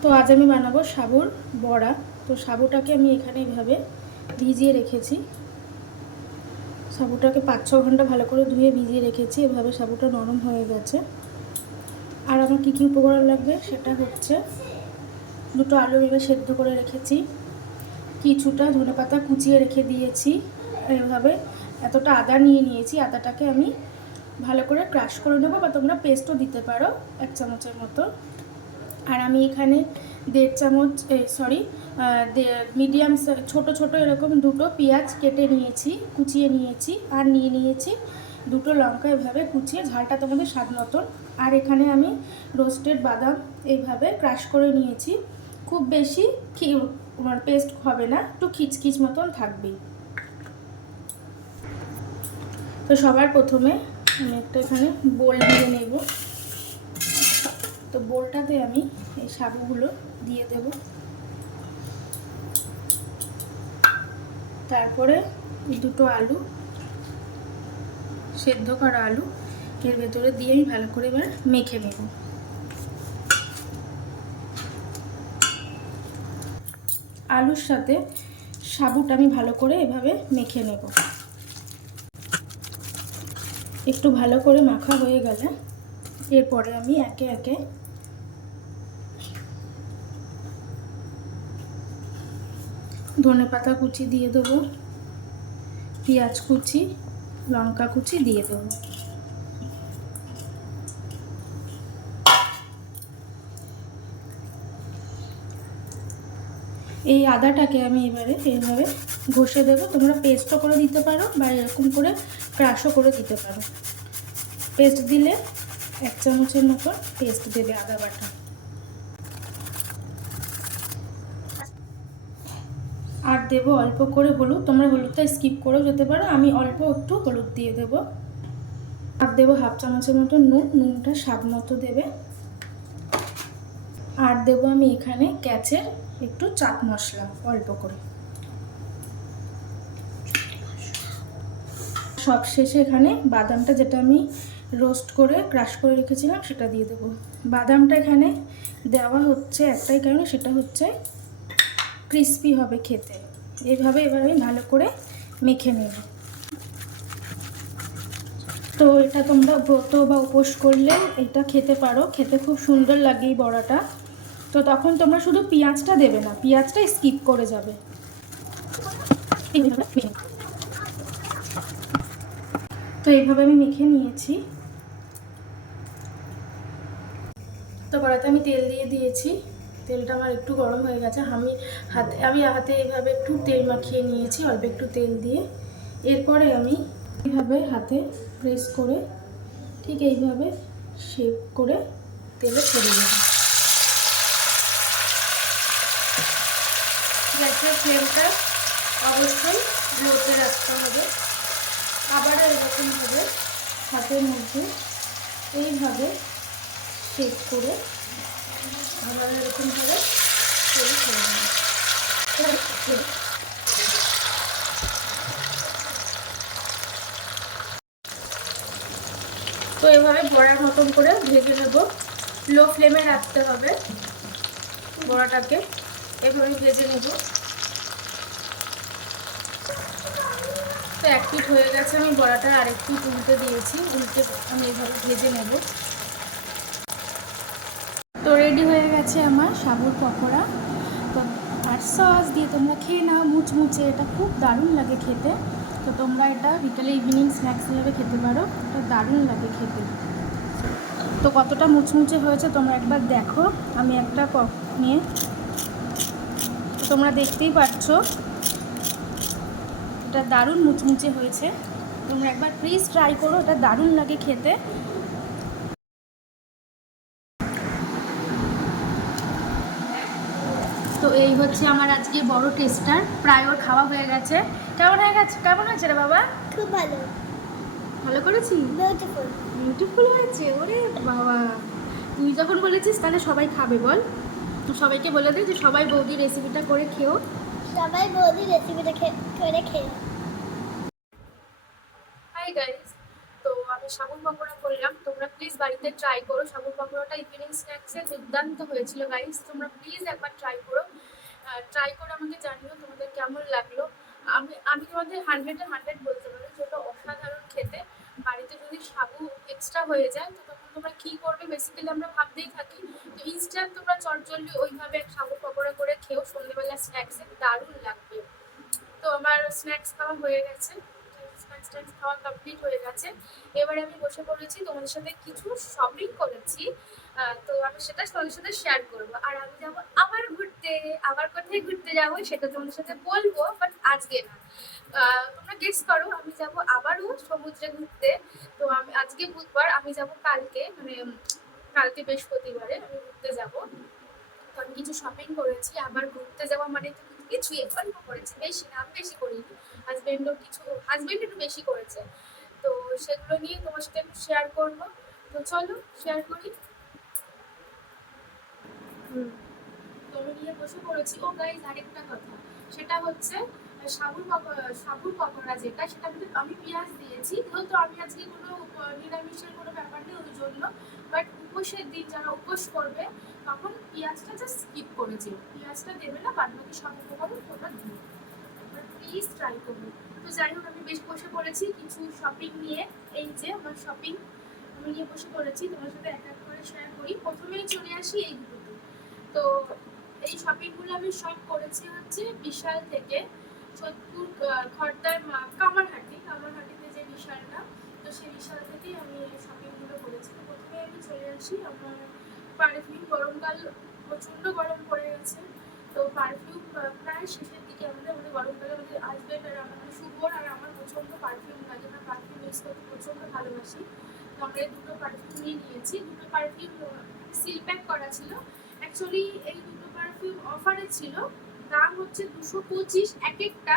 তো আজ আমি বানাবো সাবুর বড়া। তো সাবুটাকে আমি এখানে এইভাবে ভিজিয়ে রেখেছি। সাবুটাকে 5-6 ঘন্টা ভালো করে ধুয়ে ভিজিয়ে রেখেছি। এভাবে সাবুটা নরম হয়ে গেছে। আর আমার কী কী উপকরণ লাগবে সেটা হচ্ছে, দুটো আলু এভাবে সেদ্ধ করে রেখেছি, কিছুটা ধনেপাতা কুচিয়ে রেখে দিয়েছি, এভাবে এতটা আদা নিয়ে নিয়েছি। আদাটাকে আমি ভালো করে ক্রাশ করে নেবো, বা তোমরা পেস্টও দিতে পারো 1 চামচের মতো। আর আমি এখানে 1.5 চামচ মিডিয়াম ছোট ছোট এরকম দুটো পেঁয়াজ কেটে নিয়েছি, কুচিয়ে নিয়েছি। আর নিয়ে নিয়েছি দুটো লঙ্কা এভাবে কুচিয়ে, ঝালটা তোমাদের স্বাদ মতন। আর এখানে আমি রোস্টেড বাদাম এইভাবে ক্রাশ করে নিয়েছি। খুব বেশি পেস্ট হবে না, একটু খিচখিচ মতন থাকবে। তো সবার প্রথমে আমি একটা এখানে বোল নিয়ে নেব। তো বোলটাতে আমি এই সাবুগুলো দিয়ে দেব। তারপরে দুটো আলু, সেদ্ধ করা আলু এর ভেতরে দিয়ে আমি ভালো করে এবার মেখে নেব। আলুর সাথে সাবুটা আমি ভালো করে এভাবে মেখে নেব। একটু ভালো করে মাখা হয়ে গেলে এরপরে আমি একে একে ধনেপাতা কুচি দিয়ে দেবো, পেঁয়াজ কুচি, লঙ্কা কুচি দিয়ে দেবো। এই আদাটাকে আমি এবারে এইভাবে ঘষে দেবো। তোমরা পেস্টও করে দিতে পারো বা এরকম করে ক্রাশও করে দিতে পারো। পেস্ট দিলে 1 চামচের মতো পেস্ট দেবে আদা বাটা। আর দেবো অল্প করে হলুদ, তোমরা হলুদটা স্কিপ করেও যেতে পারো, আমি অল্প একটু হলুদ দিয়ে দেবো। আর দেবো 1/2 চামচের মতো নুন, নুনটা স্বাদ মতো দেবে। আর দেবো আমি এখানে ক্যাচের একটু চাট মশলা অল্প করে। সব শেষে এখানে বাদামটা, যেটা আমি রোস্ট করে ক্রাশ করে রেখেছিলাম, সেটা দিয়ে দেবো। বাদামটা এখানে দেওয়া হচ্ছে একটাই কারণে, সেটা হচ্ছে ক্রিস্পি হবে খেতে। এইভাবে এবার আমি ভালো করে মেখে নেব। তো এটা তোমরা ব্রত বা উপোস করলে এটা খেতে পারো, খেতে খুব সুন্দর লাগে এই বড়াটা। তো তখন তোমরা শুধু পেঁয়াজটা দেবে না, পেঁয়াজটা স্কিপ করে যাবে। তো এইভাবে আমি মেখে নিয়েছি। তো কড়াইতে আমি তেল দিয়ে দিয়েছি। তেলটা আমার একটু গরম হয়ে গেছে। আমি হাতে এইভাবে একটু তেল মাখিয়ে নিয়েছি, অল্প একটু তেল দিয়ে। এরপরে আমি এইভাবে হাতে প্রেস করে ঠিক এইভাবে শেপ করে তেলে ছেড়ে দেব। গ্যাসের ফ্লেমটা অবশ্যই লোতে রাখতে হবে। আবারও এরকমভাবে হাতের মধ্যে এইভাবে শেপ করে আবার এরকমভাবে তেল ছেড়ে দেব। তো এভাবে বড়ার মতন করে ভেজে নেব। লো ফ্লেমে রাখতে হবে বড়াটাকে, এভাবে ভেজে নেব। তো 1 পিঠ হয়ে গেছে, আমি বড়াটা আরেকটু উল্টে দিয়েছি, উল্টে আমি এইভাবে ভেজে নেব। তো রেডি হয়ে গেছে আমার সাবুর পকোড়া। তো আর সস দিয়ে তোমরা খেয়ে নাও, মুচমুচে, এটা খুব দারুণ লাগে খেতে। তো তোমরা এটা বিকেলে ইভিনিং স্ন্যাক্স হিসেবে খেতে পারো, এটা দারুণ লাগে খেতে। তো কতটা মুচমুচে হয়েছে তোমরা একবার দেখো। আমি একটা নিয়ে, তো তোমরা দেখতেই পাচ্ছ এটা দারুণ মুচমুচে হয়েছে। তোমরা একবার প্লিজ ট্রাই করো, এটা দারুণ লাগে খেতে। তো এই হচ্ছে আমার আজকে বড় টেস্টার, প্রায় ওর খাওয়া হয়ে গেছে। কেমন হয়েছে রে বাবা? খুব ভালো। ভালো করেছি? বিউটিফুল হয়েছে। ওরে বাবা, তুই যখন বলেছিস তাহলে সবাই খাবে বল। সবাইকে বলে দে যে সবাই বৌদি রেসিপিটা করে খেও। সবাই বৌদি রেসিপিটা করে খেও। হাই গাইস, তো আমি সাবুর পকোড়া করলাম। তোমরা প্লিজ বাড়িতে ট্রাই করো। সাবুর পকোড়াটা ইভিনিং স্ন্যাক্সে দুর্দান্ত হয়েছিল গাইস, তোমরা প্লিজ একবার ট্রাই করো। ট্রাই করে আমাকে জানিও তোমাদের কেমন লাগলো। আমি আমি তোমাদের 100-এ 100 বলতে পারি, যেটা অসাধারণ খেতে। বাড়িতে যদি সাবু এক্সট্রা হয়ে যায় তো তখন তোমরা কী করবে, বেসিক্যালি আমরা ভাবতেই থাকি। তো ইনস্ট্যান্ট তোমরা চটজলদি ওইভাবে সাবুর পকোড়া করে খেও, সন্ধ্যেবেলা স্ন্যাক্সে দারুণ লাগবে। তো আমার স্ন্যাক্স খাওয়া হয়ে গেছে, স্ন্যাক্স ট্যাক্স খাওয়া কমপ্লিট হয়ে গেছে। এবারে আমি বসে পড়েছি, তোমাদের সাথে কিছু শপিং করেছি, তো আমি সেটা তোমাদের সাথে শেয়ার করবো। আর আমি যাবো আবার ঘুরতে, আবার কোথায় ঘুরতে যাবো সেটা তোমাদের সাথে বলবো, বাট আজকে না। তোমরা গেস করো, আমি যাব আবারও সমুদ্রে ঘুরতে। তো আমি আজকে বুধবার, আমি যাব কালকে, মানে কালকে বৃহস্পতিবারে আমি ঘুরতে যাব। তো আমি কিছু শপিং করেছি, আবার ঘুরতে যাওয়া মানে তো কিছু অল্প করেছি, বেশি না, আমি বেশি করিনি। হাজবেন্ড একটু বেশি করেছে। তো সেগুলো নিয়ে তোমার সাথে একটু শেয়ার করবো। তো চলো শেয়ার করি। তো আমি নিয়ে বসে পড়েছি। ও গাইস, আরেকটা কথা, সেটা হচ্ছে সাবুর পকোড়া যেটা, সেটা আমি পেঁয়াজ দিয়েছি, যেহেতু আমি আজকে কোনো নিরামিষের কোনো ব্যাপার নেই ওই জন্য। বাট উপোসের দিন যারা উপোস করবে তখন পেঁয়াজটা জাস্ট স্কিপ করেছি। পেঁয়াজটা দেবে না, বাদ বাকি সব উপকরণ তোমরা দিও, একবার প্লিজ ট্রাই করবে। তো যাই হোক, আমি বেশ বসে পড়েছি কিছু শপিং নিয়ে। এই যে আমার শপিং আমি নিয়ে বসে পড়েছি, তোমার সাথে এক এক করে শেয়ার করি। প্রথমেই চলে আসি এই দুটোতে। তো এই শপিংগুলো আমি সব করেছি হচ্ছে বিশাল থেকে, সোদপুর খড়দার কামারহাটিতে যে বিশালটা, তো সেই বিশাল থেকেই আমি এই শপিংগুলো করেছি। তো প্রথমে আমি চলে আসি আমার পারফিউম। গরমকাল প্রচণ্ড গরম পড়ে গেছে, তো পারফিউম প্রায় শেষের দিকে আমাদের গরমকালে আমাদের হাজবেন্ড আর আমার, মানে শুভর আর আমার প্রচণ্ড পারফিউম লাগে, আমরা পারফিউম ইউজ করতে প্রচণ্ড ভালোবাসি। তো আমরা এই দুটো পারফিউম নিয়ে নিয়েছি। দুটো পারফিউম সিল প্যাক করা ছিল। অ্যাকচুয়ালি এই দুটো পারফিউম অফারে ছিল, দাম হচ্ছে 225 এক একটা,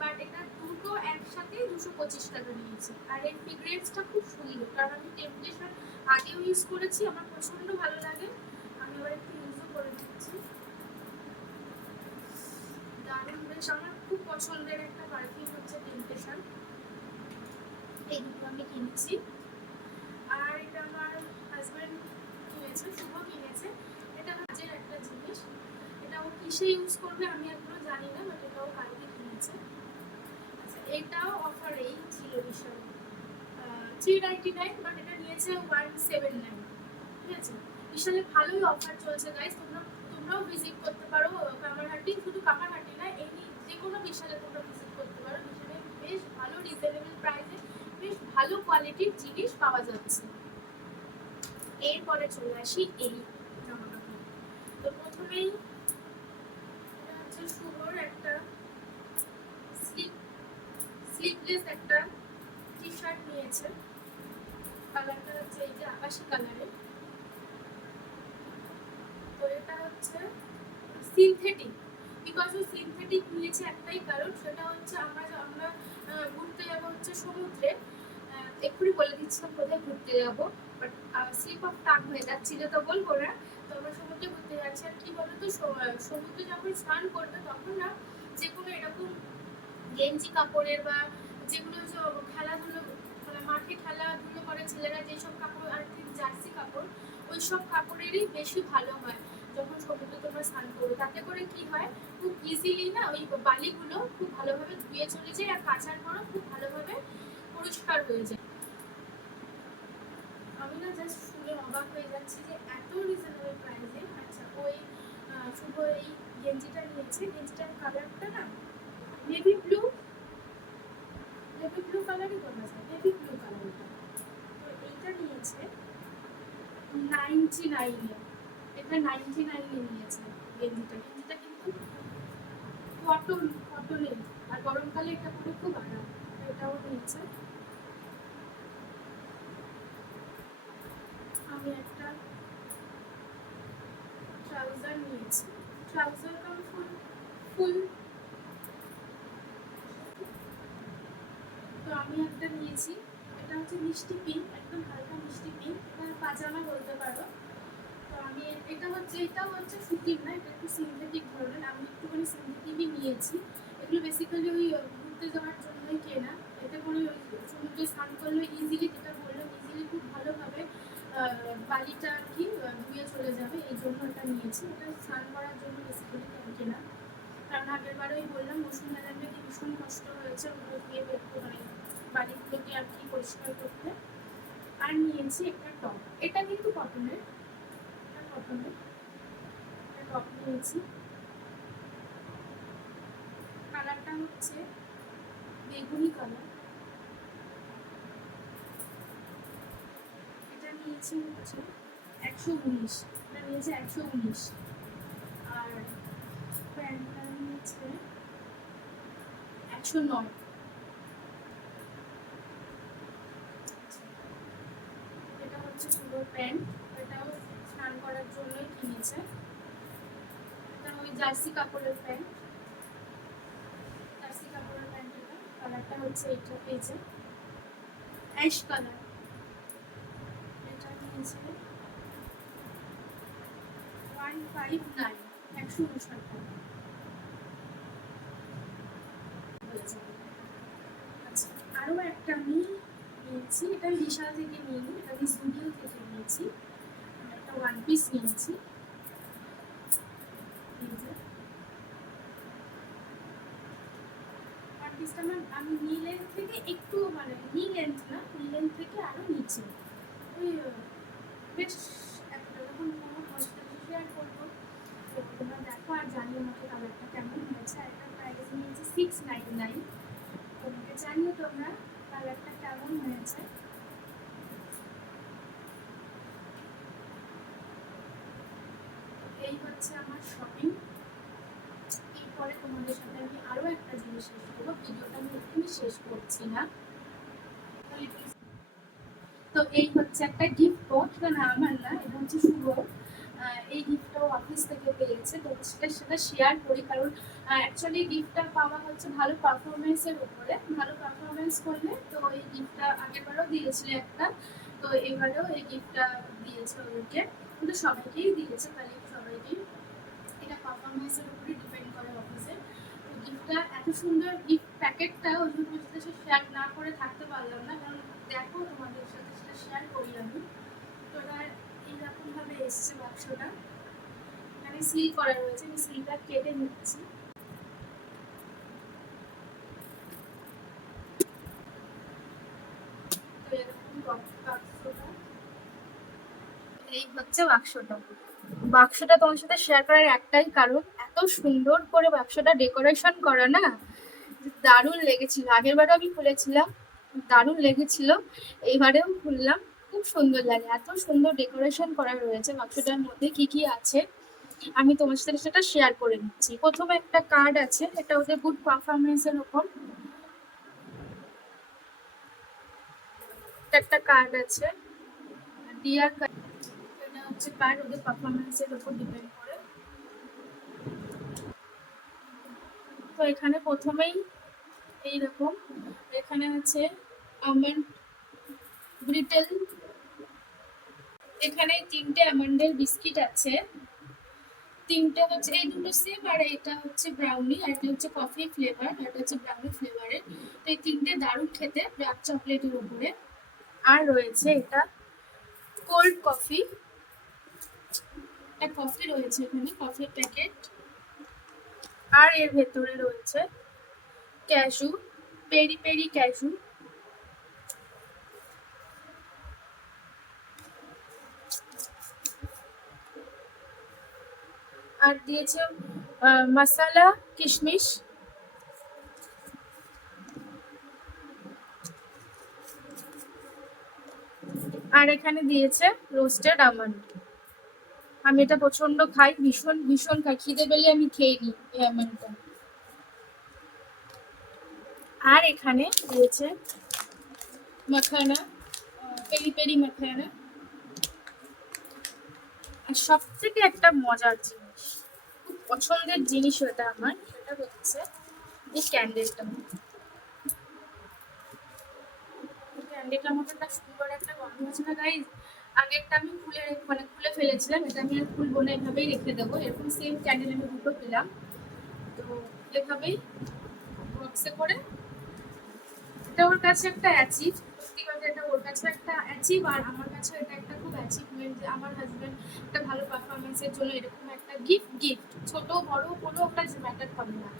বাট এটা দুটো একসাথে 225 টাকা নিয়েছে। আর এই ফ্রেগ্রেন্সটা খুব সুন্দর, কারণ আমি টেম্পটেশন আগেও ইউজ করেছি, আমার প্রচণ্ড ভালো লাগে। আমি এবার একটু ইউজও করে দিচ্ছি। দারুণ, বেশ আমার খুব পছন্দের একটা পারফিউম হচ্ছে টেম্পটেশন। এই দুটো আমি কিনেছি। আর এটা আমার হাজব্যান্ড কিনেছে, শুভ কিনেছে। এটা কাজের একটা জিনিস, এটা ও কিসে ইউজ করবে আমি এখনো জানি না, বাট এটাও কালকে কিনেছে। আচ্ছা, এটাও অফারেই ছিল বিশাল, 399, বাট এটা নিয়েছে 179। ঠিক আছে, বিশালে ভালোই অফার চলছে গাইস, তোমরাও ভিজিট করতে পারো কামারহাটি। শুধু কামারহাটি না, এমনি যে কোনো বিশালে তোমরা ভিজিট করতে পারো। বিশালে বেশ ভালো রিজনেবল প্রাইসে বেশ ভালো কোয়ালিটির জিনিস পাওয়া যাচ্ছে। এরপরে চলে আসি এই জামা কাপড়। তো প্রথমেই এটা হচ্ছে শুভর একটা স্লিভলেস একটা টি শার্ট নিয়েছে। কালারটা হচ্ছে এই যে আকাশি কালারের। তো এটা হচ্ছে সিনথেটিক, বিকজ ও সিনথেটিক নিয়েছে একটাই কারণ, সেটা হচ্ছে আমরা ঘুরতে যাবো হচ্ছে সমুদ্রে। এক্ষুনি বলে দিচ্ছিলাম কোথায় ঘুরতে যাবো, বাট স্লিপ অফ টাং হয়ে যাচ্ছিল তো বলবো না। তো আমরা সমুদ্রে ঘুরতে যাচ্ছি। আর কি বলতো, সমুদ্রে যখন স্নান করবে তখন না যে কোনো এরকম গেঞ্জি কাপড়ের বা যেগুলো খেলাধুলো, মানে মাঠে খেলাধুলো করে ছেলেরা যেসব কাপড়, আর কি জার্সি কাপড়, ওই সব কাপড়েরই বেশি ভালো হয় যখন সমুদ্রে তোমরা স্নান করো। তাতে করে কি হয়, খুব ইজিলি না ওই বালিগুলো খুব ভালোভাবে ধুয়ে চলে যায়, আর কাচার পরও খুব ভালোভাবে পরিষ্কার হয়ে যায়। আমি না জাস্ট শুনে অবাক হয়ে যাচ্ছি যে এত রিজনেবল প্রাইসে। আচ্ছা, ওই শুভ এই গেঞ্জিটা নিয়েছে, গেঞ্জিটার কালারটা না নেভি ব্লু কালারই বলা যায়, নেভি ব্লু কালারটা। তো এইটা নিয়েছে 99-এ, এটা 99-এ নিয়েছে গেঞ্জিটা কিন্তু কটনের, আর গরমকালে এটা পরে খুব আরাম। এটাও নিয়েছে। আমি একটা ট্রাউজার নিয়েছি, ট্রাউজার কাম ফুল। তো আমি একটা নিয়েছি, এটা হচ্ছে মিষ্টি পিঙ্ক, একদম হালকা মিষ্টি পিঙ্ক, এটা পাজামা বলতে পারো। তো আমি এটাও হচ্ছে সুতির না, এটা একটু সিনথেটিক ধরনের। আমি একটুখানি সিনথেটিকই নিয়েছি। এগুলো বেসিক্যালি ওই ঘুরতে যাওয়ার জন্যই কেনা। এতে করে ওই সমুদ্রে স্নান করলে ইজিলি, যেটা বললাম, ইজিলি খুব ভালোভাবে বালিটা আর কি ধুয়ে চলে যাবে, এই জন্য এটা নিয়েছি। এটা স্নান করার জন্য বেসিক্যালি কেনা, কারণ আগের বারেই বললাম মৌসুমি ম্যাডামকে কি ভীষণ কষ্ট হয়েছে ওগুলো ধুয়ে বের করে, মানে বালিগুলোকে আর কি পরিষ্কার করতে। আর নিয়েছি একটা টপ, এটা কিন্তু কটনের, এটা কটনের একটা টপ নিয়েছি। কালারটা হচ্ছে বেগুনি কালার। এটা নিয়েছি হচ্ছে 119, এটা নিয়েছে 119। আর প্যান্টটা নিয়েছে 109। এটা হচ্ছে পুরো প্যান্ট, এটাও স্নান করার জন্যই কিনেছে। এটা ওই জার্সি কাপড়ের প্যান্ট, জার্সি কাপড়ের প্যান্ট। এটা কালারটা হচ্ছে এইটা, এই যে অ্যাশ কালার। এটা নিয়েছে 159, 159 টাকা হয়ে যাবে। আচ্ছা, আরও একটা আমি নিয়েছি, এটা আমি বিশাল থেকে নিইনি, এটা আমি স্টুডিও থেকে নিয়েছি। একটা ওয়ান পিস নিয়েছি, এই যে ওয়ান পিসটা আমি নি লেন্থ থেকে একটু, মানে নি লেন্থ না, নি লেন্থ থেকে আরও নিচে, ওই বেশ একটা যখন কোনো হসপিটালে শেয়ার করবো তো তোমরা দেখো আর জানিও আমাকে কালারটা কেমন হয়েছে। আর একটা প্রাইস নিয়েছি 699, তোমাকে জানিও তোমরা কালারটা কেমন হয়েছে। এই হচ্ছে আমার শপিং। এরপরে তোমাদের সাথে আমি আরও একটা জিনিস শেষ করবো, ভিডিওটা আমি এখানে শেষ করছি না। তো এই হচ্ছে একটা গিফট বক্স, না আমার না, এটা হচ্ছে শুভ। এই গিফটটাও অফিস থেকে পেয়েছে, তো সেটা শেয়ার করি, কারণ অ্যাকচুয়ালি গিফটটা পাওয়া হচ্ছে ভালো পারফরমেন্সের উপরে। ভালো পারফরমেন্স করলে তো এই গিফটটা আগেরবারও দিয়েছিল একটা, তো এবারেও এই গিফটটা দিয়েছে ওদেরকে, কিন্তু সবাইকেই দিয়েছে, খালি সবাইকেই। এটা পারফরমেন্সের উপরে ডিপেন্ড করে অফিসে। তো গিফটটা এত সুন্দর, গিফট প্যাকেটটা ওই জন্য তোমার সাথে শেয়ার না করে থাকতে পারলাম না, কারণ দেখো তোমাদের সাথে সেটা শেয়ার করি আমি। তো এটা এইরকমভাবে এসছে বাক্সটা, এখানে সিল করা রয়েছে, আমি সিলটা কেটে নিচ্ছি। তো এরকম বাক্সটা, এই হচ্ছে বাক্সটা। বাক্সটা তোমার সাথে শেয়ার করার একটাই কারণ, এত সুন্দর করে বাক্সটা ডেকোরেশন করা না, দারুণ লেগেছিল। আগের বারেও আমি খুলেছিলাম, দারুণ লেগেছিল, এইবারেও খুললাম, খুব সুন্দর লাগে। এত সুন্দর ডেকোরেশন করা রয়েছে বাক্সটার মধ্যে। কি কি আছে আমি তোমার সাথে সেটা শেয়ার করে নিচ্ছি। প্রথমে একটা কার্ড আছে, এটা ওদের গুড পারফরমেন্সের উপর একটা কার্ড আছে, ডিয়ার কার্ড। এটা হচ্ছে কার্ড ওদের পারফরমেন্সের উপর ডিপেন্ড করে। তো এখানে প্রথমেই এইরকম, এখানে আছে আমন্ড ব্রিটেল, এখানে 3টে আমন্ডের বিস্কিট আছে, 3টে হচ্ছে, এই দুটো সেম, আর এটা হচ্ছে ব্রাউনি, আর এটা হচ্ছে কফি ফ্লেভার, আর এটা হচ্ছে ব্রাউনি ফ্লেভারের। তো এই 3টে দারুণ খেতে, ব্ল্যাক চকলেটের উপরে। আর রয়েছে এটা কোল্ড কফি, একটা কফি রয়েছে এখানে, কফির প্যাকেট। আর এর ভেতরে রয়েছে ক্যাশু, পেরি পেরি ক্যাশু। আর দিয়েছে মশালা কিশমিশ। আর এখানে দিয়েছে রোস্টেড আমন্ড। আমি এটা প্রচন্ড খাই, ভীষণ ভীষণ খাই, খিদে পেলে আমি খেয়ে নিই এই আমন্ডটা। আর এখানে দিয়েছে মাখানা, পেরি পেরি মাখানা। আর সব থেকে একটা মজার জিনিস, খুব পছন্দের জিনিস ওটা আমার, সেটা হচ্ছে এই ক্যান্ডেলটা। ক্যান্ডেলটার মধ্যে একটা সুন্দর একটা গন্ধ আছে না গাইজ। আগেরটা আমি খুলে ফেলেছিলাম, এটা আমি আর খুলবো না, এভাবেই রেখে দেবো। এরকম সেম ক্যান্ডেল আমি দুটো পেলাম, তো এভাবেই বক্সে করে। এটা ওর কাছে একটা অ্যাচিভ, সত্যি কথা মধ্যে এটা ওর কাছে একটা অ্যাচিভ, আর আমার কাছে এটা একটা খুব অ্যাচিভমেন্ট যে আমার হাজব্যান্ড একটা ভালো পারফরমেন্সের জন্য এরকম একটা গিফট, ছোট বড় কোনো একটা ম্যাটার করে না,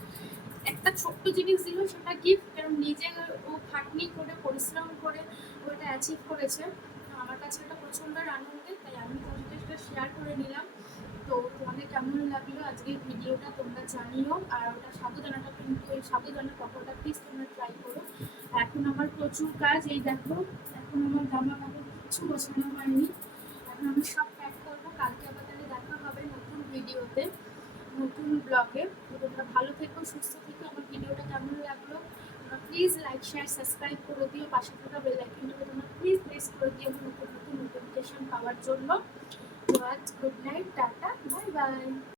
একটা ছোট্ট জিনিস দিল সেটা গিফট, কারণ নিজে ও খাটনি করে পরিশ্রম করে ওটা অ্যাচিভ করেছে। তো আমার কাছে এটা প্রচণ্ড আনন্দের, তাই আমি তোমাদের সেটা শেয়ার করে নিলাম। তো তোমাদের কেমন লাগলো আজকের ভিডিওটা তোমরা জানিও, আর ওটা সাবুদানাটা কিন্তু ওই সাবুদানা পকোড়াটা প্লিজ তোমরা ট্রাই করো। এখন আমার প্রচুর কাজ, এই দেখো এখন আমার জামা কাপড় কিছু গোছানো হয়নি, এখন আমি সব প্যাক করবো, কালকে আবার তাহলে দেখা হবে নতুন ভিডিওতে, নতুন ব্লগে। তো তোমরা ভালো থেকো, সুস্থ থেকো। আমার ভিডিওটা কেমন লাগলো তোমরা প্লিজ লাইক শেয়ার সাবস্ক্রাইব করে দিও, পাশে থাকা বেল আইকনটাকে তোমরা প্লিজ প্রেস করে দিও নতুন নতুন নোটিফিকেশন পাওয়ার জন্য। তো আজ good night, tata, bye bye.